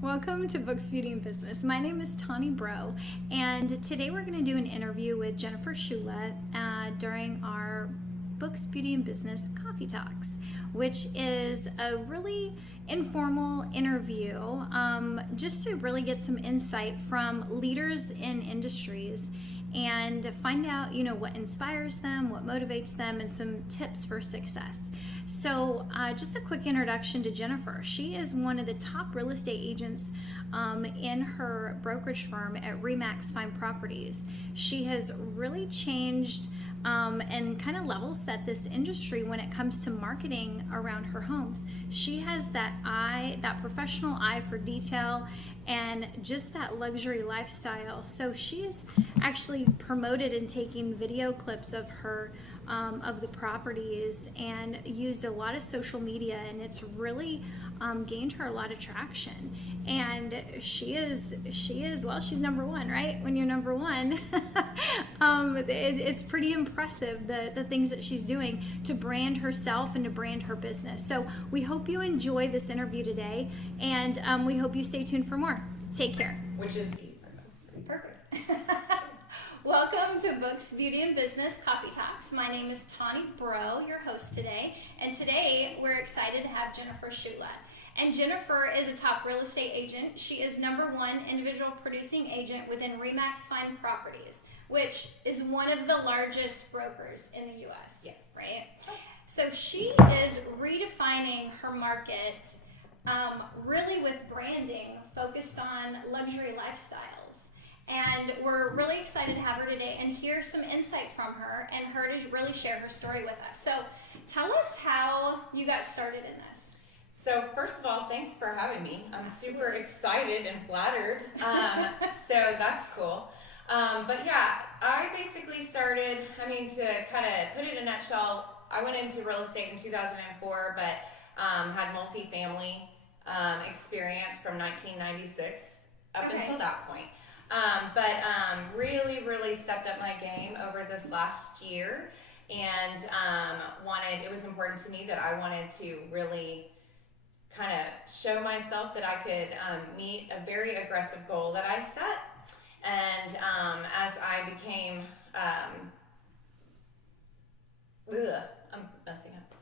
Welcome to Books, Beauty, and Business. My name is Tawny Bro, and today we're going to do an interview with Jennifer Ciulla during our Books, Beauty, and Business Coffee Talks, which is a really informal interview just to really get some insight from leaders in industries and find out, what inspires them, what motivates them, and some tips for success. So just a quick introduction to Jennifer. She is one of the top real estate agents in her brokerage firm at REMAX Fine Properties. She has really changed and kind of level set this industry when it comes to marketing around her homes. She has that professional eye for detail and just that luxury lifestyle. So she's actually promoted and taking video clips of her of the properties and used a lot of social media, and it's really gained her a lot of traction. And she's number one, right? When you're number one, it's pretty impressive the things that she's doing to brand herself and to brand her business. So we hope you enjoy this interview today, and we hope you stay tuned for more. Take care. Which is perfect. Welcome to Books, Beauty, and Business Coffee Talks. My name is Tawny Bro, your host today, and today we're excited to have Jennifer Ciulla. And Jennifer is a top real estate agent. She is number one individual producing agent within REMAX Fine Properties, which is one of the largest brokers in the U.S. Yes. Right? So she is redefining her market really with branding focused on luxury lifestyles. And we're really excited to have her today and hear some insight from her and her to really share her story with us. So tell us how you got started in this. So first of all, thanks for having me. I'm super excited and flattered. So that's cool. But yeah, I basically started, to kind of put it in a nutshell, I went into real estate in 2004, but had multifamily experience from 1996 up until that point. But really stepped up my game over this last year, and it was important to me that I wanted to really kind of show myself that I could meet a very aggressive goal that I set. And as I became, I'm messing up.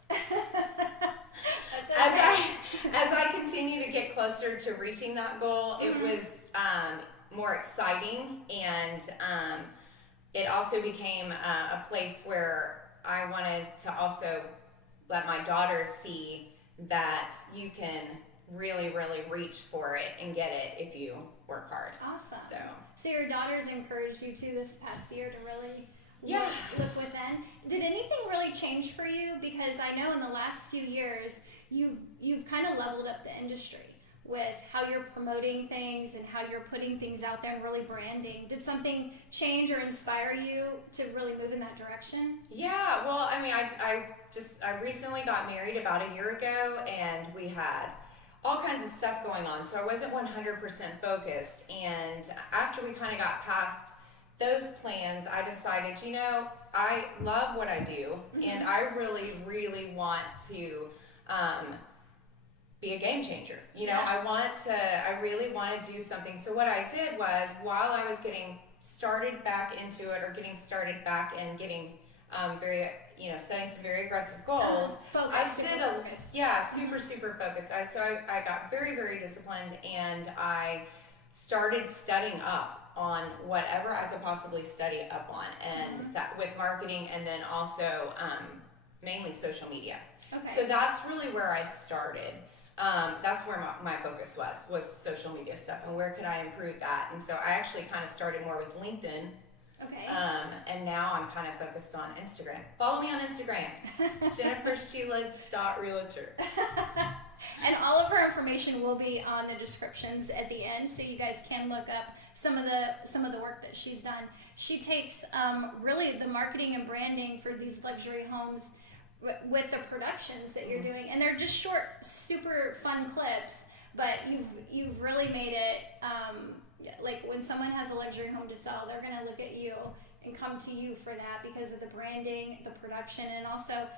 As I continue to get closer to reaching that goal, it was more exciting, and it also became a place where I wanted to also let my daughters see that you can really reach for it and get it if you work hard. Awesome. So your daughters encouraged you too this past year to really look within. Did anything really change for you? Because I know in the last few years you've kind of leveled up the industry with how you're promoting things and how you're putting things out there and really branding. Did something change or inspire you to really move in that direction? Yeah, well, I recently got married about a year ago, and we had all kinds of stuff going on, so I wasn't 100% focused. And after we kind of got past those plans, I decided, I love what I do, and I really want to be a game changer. I really want to do something. So what I did was, while I was getting started back into it, or getting started back and getting setting some very aggressive goals, super focused. I got very disciplined, and I started studying up on whatever I could possibly study up on, and that with marketing, and then also mainly social media. Okay. So that's really where I started. That's where my focus was social media stuff, and where could I improve that. And so I actually kind of started more with LinkedIn. Okay. And now I'm kind of focused on Instagram. Follow me on Instagram, jenniferciulla.realtor. And all of her information will be on the descriptions at the end, so you guys can look up some of the work that she's done. She takes really the marketing and branding for these luxury homes with the productions that you're doing, and they're just short, super fun clips, but you've really made it like when someone has a luxury home to sell, they're going to look at you and come to you for that because of the branding, the production, and also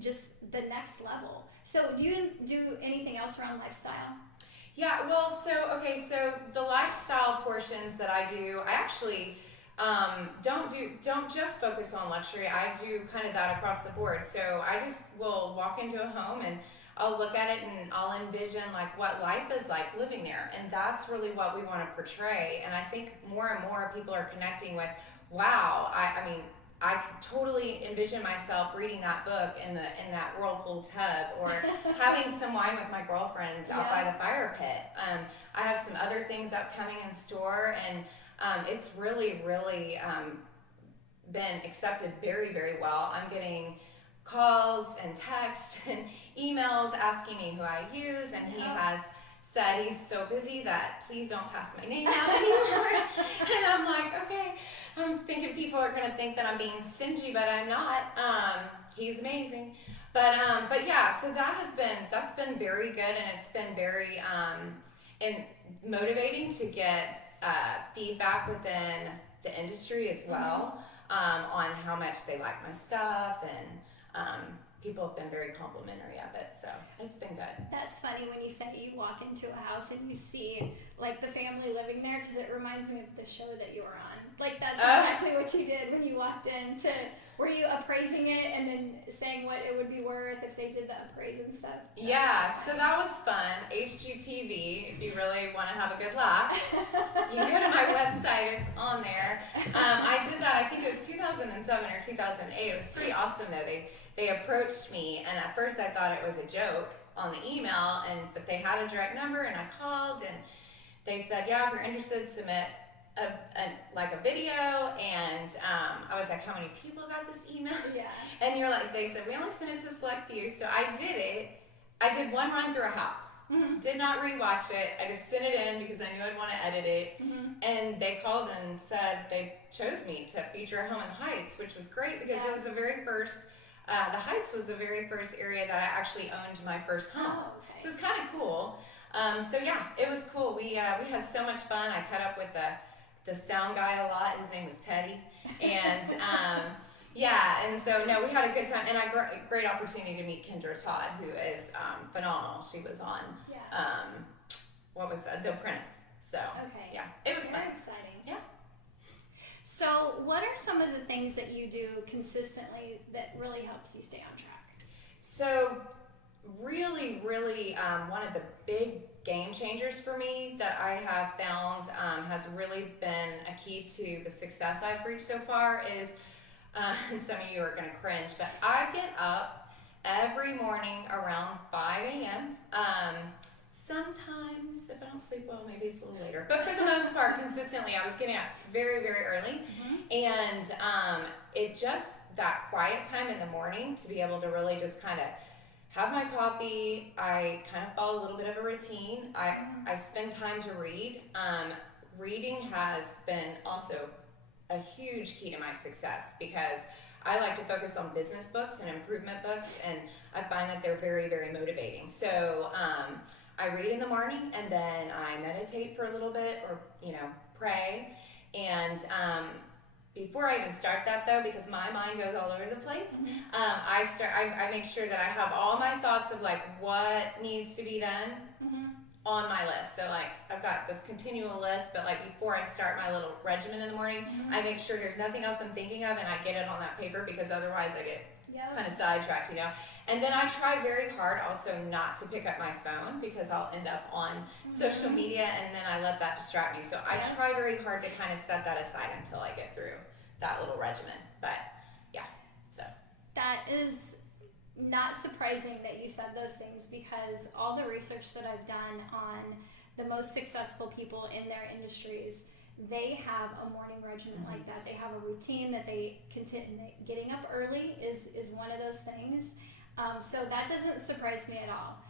just the next level. So do you do anything else around lifestyle? Yeah, well, so the lifestyle portions that I do, I actually don't just focus on luxury. I do kind of that across the board. So I just will walk into a home and I'll look at it and I'll envision like what life is like living there, and that's really what we want to portray. And I think more and more people are connecting with, wow, I mean, I could totally envision myself reading that book in that whirlpool tub, or having some wine with my girlfriends out by the fire pit. I have some other things upcoming in store, and it's really been accepted very, very well. I'm getting calls and texts and emails asking me who I use, and he has said he's so busy that please don't pass my name out anymore. And I'm like, okay. I'm thinking people are going to think that I'm being stingy, but I'm not. He's amazing. But yeah, so that's been very good, and it's been very motivating to get feedback within the industry as well, on how much they like my stuff, and people have been very complimentary of it, so it's been good. That's funny when you say you walk into a house and you see like the family living there, because it reminds me of the show that you were on. Like that's exactly what you did when you walked in. Were you appraising it and then saying what it would be worth if they did the appraising stuff? So that was fun. HGTV, if you really want to have a good laugh, you can go to my website, it's on there. I did that, I think it was 2007 or 2008. It was pretty awesome though. They approached me, and at first I thought it was a joke on the email, but they had a direct number, and I called, and they said, yeah, if you're interested, submit a video, and I was like, how many people got this email? Yeah. And they said, we only sent it to a select few, so I did it. I did one run through a house. Did not rewatch it. I just sent it in because I knew I'd want to edit it. And they called and said they chose me to feature a home in the Heights, which was great because it was the very first. The Heights was the very first area that I actually owned my first home. Oh, okay. So it's kind of cool. So yeah, it was cool. We had so much fun. I cut up with the sound guy a lot. His name was Teddy, and and so no, we had a good time, and I great opportunity to meet Kendra Todd, who is phenomenal. She was on what was The Apprentice. So yeah, it was fun. Very exciting. Yeah. So what are some of the things that you do consistently that really helps you stay on track? So really one of the big game changers for me that I have found has really been a key to the success I've reached so far is, and some of you are going to cringe, but I get up every morning around 5 a.m. Sometimes, if I don't sleep well, maybe it's a little later. But for the most part, consistently, I was getting up very, very early. And it just, that quiet time in the morning to be able to really just kind of have my coffee. I kind of follow a little bit of a routine. I spend time to read. Reading has been also a huge key to my success because I like to focus on business books and improvement books, and I find that they're very, very motivating. So I read in the morning, and then I meditate for a little bit, or pray. And before I even start that though, because my mind goes all over the place, I make sure that I have all my thoughts of like what needs to be done on my list. So like I've got this continual list, but like before I start my little regimen in the morning, I make sure there's nothing else I'm thinking of, and I get it on that paper, because otherwise I get kind of sidetracked, And then I try very hard also not to pick up my phone, because I'll end up on social media, and then I let that distract me. So I try very hard to kind of set that aside until I get through that little regimen. But yeah, so. That is not surprising that you said those things, because all the research that I've done on the most successful people in their industries, they have a morning regimen like that. They have a routine that they continue. Getting up early is one of those things. So that doesn't surprise me at all.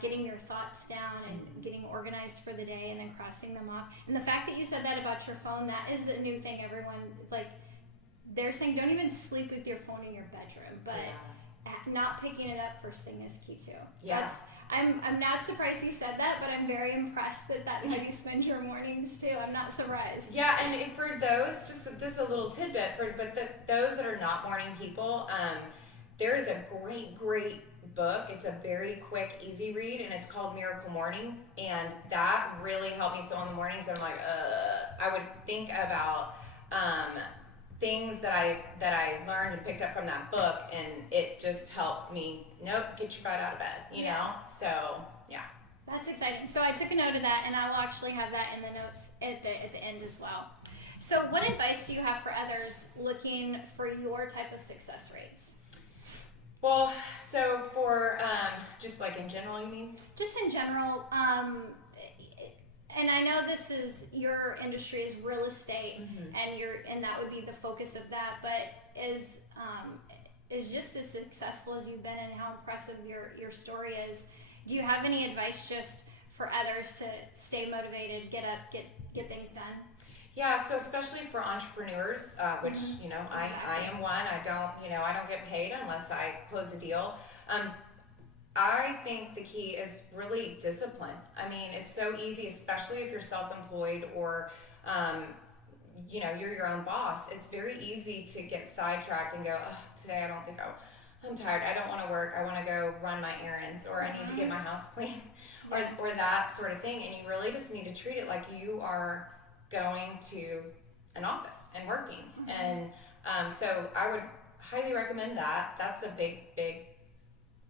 Getting your thoughts down and getting organized for the day and then crossing them off. And the fact that you said that about your phone, that is a new thing. Everyone, like, they're saying don't even sleep with your phone in your bedroom, but not picking it up first thing is key too. Yeah. I'm not surprised you said that, but I'm very impressed that that's how you spend your mornings too. I'm not surprised. Yeah, and for those, just this a little tidbit, those that are not morning people, there is a great book. It's a very quick, easy read, and it's called Miracle Morning. And that really helped me. So in the mornings, I'm like, I would think about things that I learned and picked up from that book, and it just helped me. Nope, get your butt out of bed. You know. So yeah. That's exciting. So I took a note of that, and I will actually have that in the notes at the end as well. So what advice do you have for others looking for your type of success rates? Well, so for just like in general, you mean? Just in general, and I know this is your industry is real estate, and that would be the focus of that. But is just as successful as you've been, and how impressive your story is. Do you have any advice just for others to stay motivated, get up, get things done? Yeah, so especially for entrepreneurs, which you know, I am one. I don't get paid unless I close a deal. I think the key is really discipline. I mean, it's so easy, especially if you're self-employed or you know, you're your own boss. It's very easy to get sidetracked and go, oh, today I don't think I'm tired. I don't want to work. I want to go run my errands, or I need to get my house clean, or that sort of thing. And you really just need to treat it like you are going to an office and working. And so I would highly recommend that. That's a big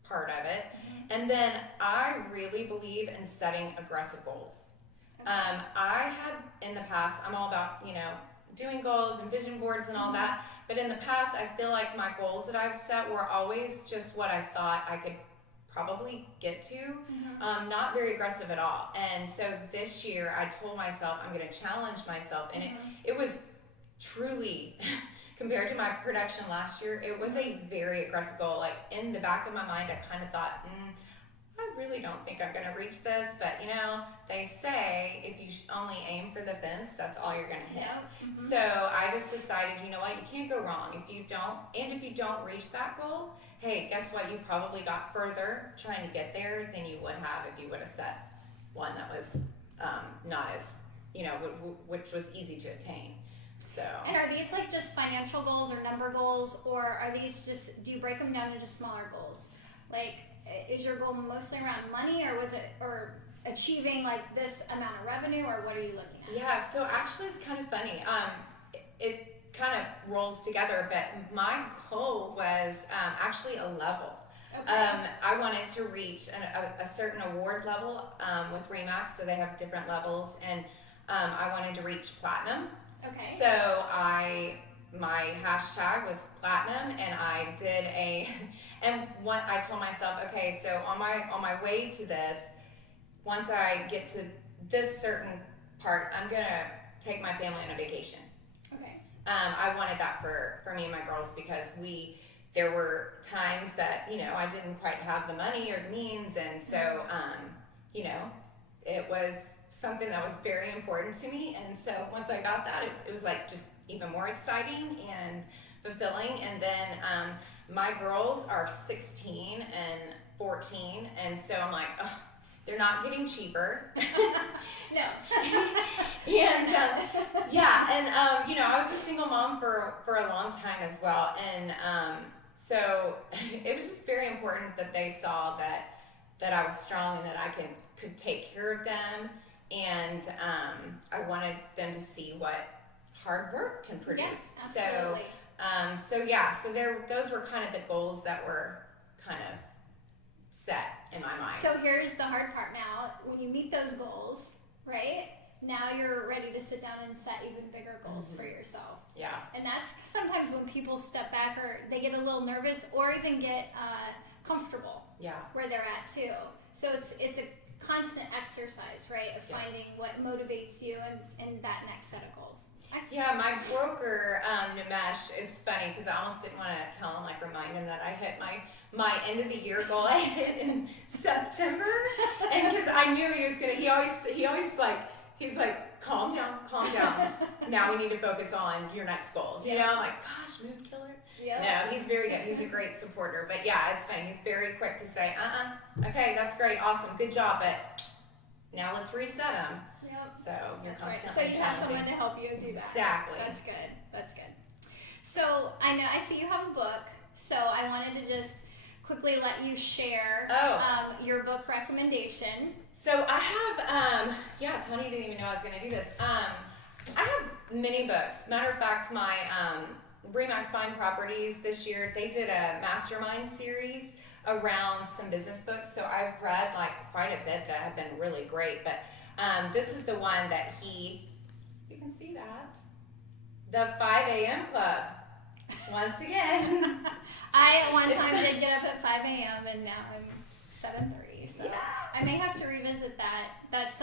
part of it. And then I really believe in setting aggressive goals. I had in the past, I'm all about, you know, doing goals and vision boards and all that, but in the past I feel like my goals that I've set were always just what I thought I could probably get to, not very aggressive at all. And so this year I told myself I'm going to challenge myself, and it was truly compared to my production last year, it was a very aggressive goal. Like in the back of my mind I kind of thought, I really don't think I'm going to reach this, but you know, they say if you only aim for the fence, that's all you're going to hit. So I just decided, you know what, you can't go wrong. If you don't reach that goal, hey, guess what? You probably got further trying to get there than you would have if you would have set one that was not as, you know, which was easy to attain. So. And are these like just financial goals or number goals, or are these just, do you break them down into smaller goals? Like, is your goal mostly around money, or was it, or achieving like this amount of revenue, or what are you looking at? Yeah, so actually it's kind of funny. It kind of rolls together, but my goal was actually a level. I wanted to reach a certain award level with REMAX, so they have different levels, and I wanted to reach platinum. So my hashtag was platinum, and I did I told myself, okay, so on my way to this, once I get to this certain part, I'm gonna take my family on a vacation. I wanted that for me and my girls, because there were times that, you know, I didn't quite have the money or the means, and so you know, it was something that was very important to me. And so once I got that, it was like just even more exciting and fulfilling. And then my girls are 16 and 14, and so I'm like, oh, they're not getting cheaper. No. And you know, I was a single mom for a long time as well, and so it was just very important that they saw that I was strong and that I could take care of them. And I wanted them to see what hard work can produce. Yes, absolutely. So those were kind of the goals that were kind of set in my mind. So here's the hard part now. When you meet those goals, right? Now you're ready to sit down and set even bigger goals for yourself. Yeah. And that's sometimes when people step back, or they get a little nervous, or even get comfortable. Yeah. Where they're at too. So it's a constant exercise, right, of finding what motivates you and that next set of goals. Excellent. Yeah, my broker, Nimesh, it's funny because I almost didn't want to tell him, like remind him that I hit my end of the year goal I hit in September, and because I knew he was gonna, he always he's like, calm down, now we need to focus on your next goals. You know, I'm like, gosh, mood killer. Yeah. No, he's very good. He's a great supporter. But yeah, it's funny. He's very quick to say, okay, that's great, awesome, good job, but now let's reset them. Yep. So you're that's right. constantly So you have someone to help you do that. Exactly. That's good. So I know, I see you have a book. So I wanted to just quickly let you share your book recommendation. So I have, Tony didn't even know I was going to do this. I have many books. Matter of fact, my REMAX Buying Properties this year, they did a mastermind series around some business books. So I've read like quite a bit that have been really great. But this is the one that you can see that, the 5 a.m. Club. Once again. I one time did get up at 5 a.m. and now I'm 7:30. So yeah. I may have to revisit that. That's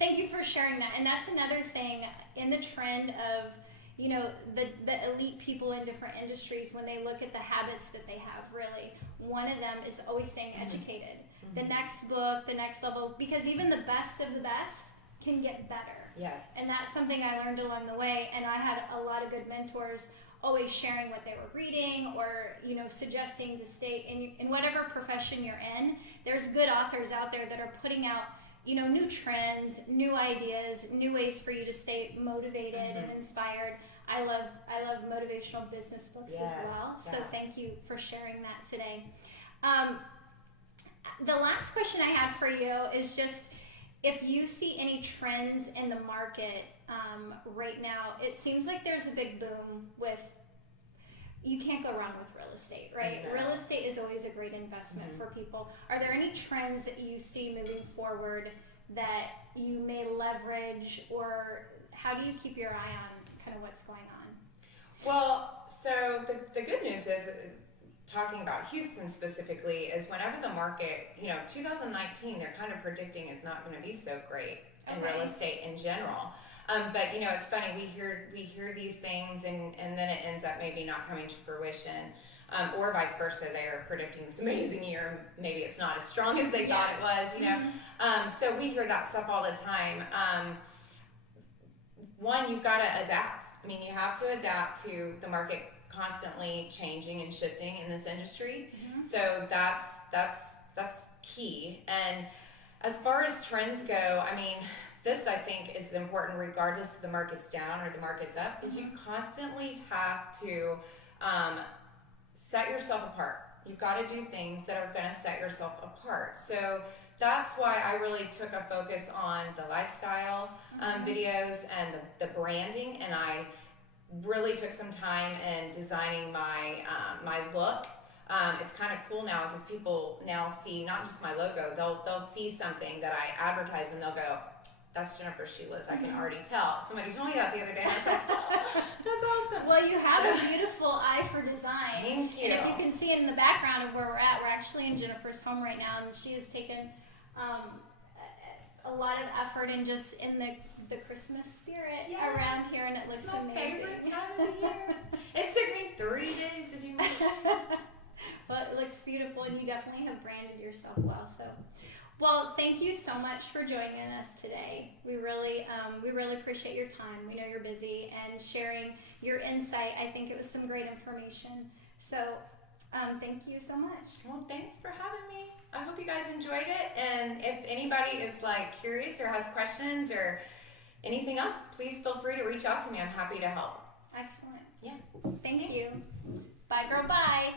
thank you for sharing that. And that's another thing in the trend of, you know, the elite people in different industries, when they look at the habits that they have, really, one of them is always staying educated. The next book, the next level, because even the best of the best can get better. Yes. And that's something I learned along the way, and I had a lot of good mentors always sharing what they were reading, or, you know, suggesting to stay in whatever profession you're in. There's good authors out there that are putting out, you know, new trends, new ideas, new ways for you to stay motivated and inspired. I love motivational business books as well. Yeah. So thank you for sharing that today. The last question I had for you is just, if you see any trends in the market right now. It seems like there's a big boom with, you can't go wrong with real estate, right? No. Real estate is always a great investment for people. Are there any trends that you see moving forward that you may leverage, or how do you keep your eye on kind of what's going on? Well, so the good news is, talking about Houston specifically, is whenever the market, 2019, they're kind of predicting is not going to be so great in real estate in general. But it's funny, we hear these things and then it ends up maybe not coming to fruition, or vice versa. They are predicting this amazing year, maybe it's not as strong as they thought it was. So we hear that stuff all the time. One, you've got to adapt. I mean, you have to adapt to the market constantly changing and shifting in this industry. So that's key. And as far as trends go, I mean, this I think is important regardless if the market's down or the market's up, is you constantly have to set yourself apart. You've got to do things that are going to set yourself apart. So that's why I really took a focus on the lifestyle videos and the branding, and I really took some time in designing my my look. It's kind of cool now because people now see not just my logo, they'll see something that I advertise and they'll go, that's Jennifer Ciulla's, I can already tell. Somebody told me that the other day and I was like, oh, that's awesome. Well, you have a beautiful eye for design. Thank you. And if you can see it in the background of where we're at, we're actually in Jennifer's home right now, and she has taken a lot of effort in just in the Christmas spirit around here, and it looks amazing. It's my favorite time of the year. It took me 3 days to do my job. Well, it looks beautiful, and you definitely have branded yourself well. So, well, thank you so much for joining us today. We really appreciate your time. We know you're busy, and sharing your insight. I think it was some great information. So, thank you so much. Well, thanks for having me. I hope you guys enjoyed it. And if anybody is like curious or has questions or anything else, please feel free to reach out to me. I'm happy to help. Excellent. Yeah. Thank you. Bye, girl. Bye.